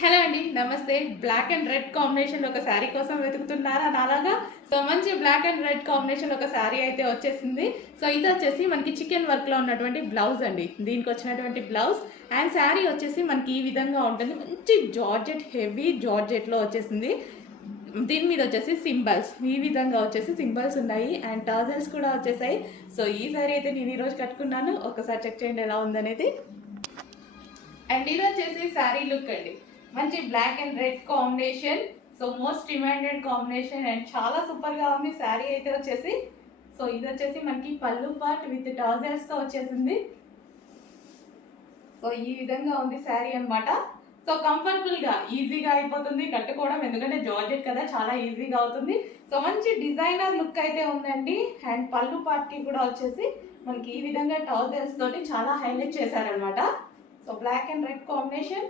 Hello అండి, నమస్తే. Black and red కాంబినేషన్లో ఒక శారీ కోసం వెతుకుతున్నారా నాలాగా? సో మంచి బ్లాక్ అండ్ రెడ్ కాంబినేషన్లో ఒక శారీ అయితే వచ్చేసింది. సో ఇది వచ్చేసి మనకి చికెన్ వర్క్లో ఉన్నటువంటి బ్లౌజ్ అండి. దీనికి వచ్చినటువంటి బ్లౌజ్ అండ్ శారీ వచ్చేసి మనకి ఈ విధంగా ఉంటుంది. మంచి జార్జెట్, హెవీ జార్జెట్లో వచ్చేసింది. దీని మీద వచ్చేసి సింబల్స్ ఈ విధంగా వచ్చేసి సింబల్స్ ఉన్నాయి అండ్ టర్జల్స్ కూడా వచ్చేసాయి. సో ఈ శారీ అయితే నేను ఈరోజు కట్టుకున్నాను. ఒకసారి చెక్ చేయండి ఎలా ఉందనేది. అండ్ ఇది వచ్చేసి శారీ లుక్ అండి. మంచి black and red combination. So most demanded combination and చాలా సూపర్ గా ఉంది శారీ అయితే వచ్చేసి. సో ఇది వచ్చేసి మనకి పళ్ళు పార్ట్ విత్ టాజల్స్ తో వచ్చేసింది. సో ఈ విధంగా ఉంది శారీ అన్నమాట. సో కంఫర్టబుల్ గా ఈజీగా అయిపోతుంది కట్టుకోవడం, ఎందుకంటే జార్జెట్ కదా, చాలా ఈజీగా అవుతుంది. సో మంచి డిజైనర్ లుక్ అయితే ఉందండి. అండ్ పళ్ళు పార్ట్ కి కూడా వచ్చేసి మనకి ఈ విధంగా టాజల్స్ తోటి చాలా హైలైట్ చేశారనమాట. So black and red combination.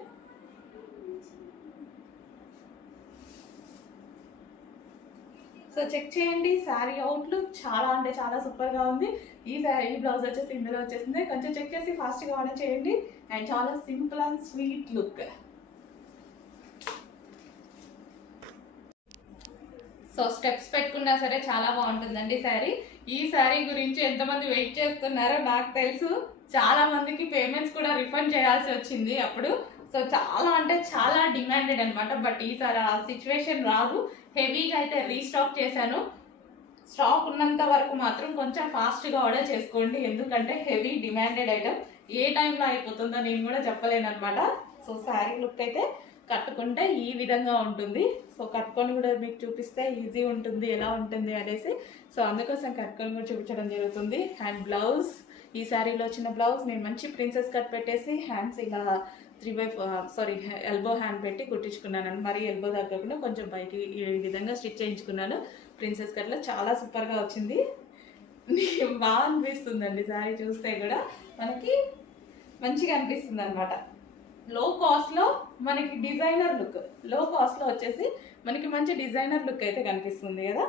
So check చేయండి, శారీ అవుట్లుక్ చాలా అంటే చాలా సూపర్ గా ఉంది. ఈ బ్లౌజ్ వచ్చేసి ఇందులో వచ్చేసింది. కొంచెం చెక్ చేసి ఫాస్ట్ గా ఆర్డర్ చేయండి. అండ్ చాలా simple and sweet look. So steps పెట్టుకున్నా సరే చాలా బాగుంటుందండి శారీ. ఈ శారీ గురించి ఎంతమంది వెయిట్ చేస్తున్నారో నాకు తెలుసు. చాలా మందికి పేమెంట్స్ కూడా రిఫండ్ చేయాల్సి వచ్చింది అప్పుడు. సో చాలా అంటే చాలా డిమాండెడ్ అనమాట. బట్ ఈసారి ఆ సిచ్యువేషన్ రాదు. హెవీగా అయితే రీస్టాక్ చేశాను. స్టాక్ ఉన్నంత వరకు మాత్రం కొంచెం ఫాస్ట్గా ఆర్డర్ చేసుకోండి, ఎందుకంటే హెవీ డిమాండెడ్ ఐటమ్. ఏ టైంలో అయిపోతుందో నేను కూడా చెప్పలేను అనమాట. సో శారీ లుక్ అయితే కట్టుకుంటే ఈ విధంగా ఉంటుంది. సో కట్టుకొని కూడా మీకు చూపిస్తే ఈజీ ఉంటుంది ఎలా ఉంటుంది అనేసి. సో అందుకోసం కట్టుకొని కూడా చూపించడం జరుగుతుంది. అండ్ బ్లౌజ్, ఈ శారీలో వచ్చిన బ్లౌజ్ నేను మంచి ప్రిన్సెస్ కట్ పెట్టేసి హ్యాండ్స్ ఇలా 3/4 ఎల్బో హ్యాండ్ పెట్టి కుట్టించుకున్నాను. మరి ఎల్బో తగ్గకుండా కొంచెం పైకి ఈ విధంగా స్టిచ్ చేయించుకున్నాను. ప్రిన్సెస్ కట్లో చాలా సూపర్గా వచ్చింది. బాగా అనిపిస్తుందండి శారీ చూస్తే కూడా, మనకి మంచిగా అనిపిస్తుంది అనమాట. లో కాస్ట్లో మనకి డిజైనర్ లుక్, లో కాస్ట్లో వచ్చేసి మనకి మంచి డిజైనర్ లుక్ అయితే కనిపిస్తుంది కదా.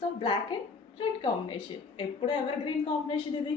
So black and red combination, ఎప్పుడు ఎవర్ గ్రీన్ కాంబినేషన్ ఇది.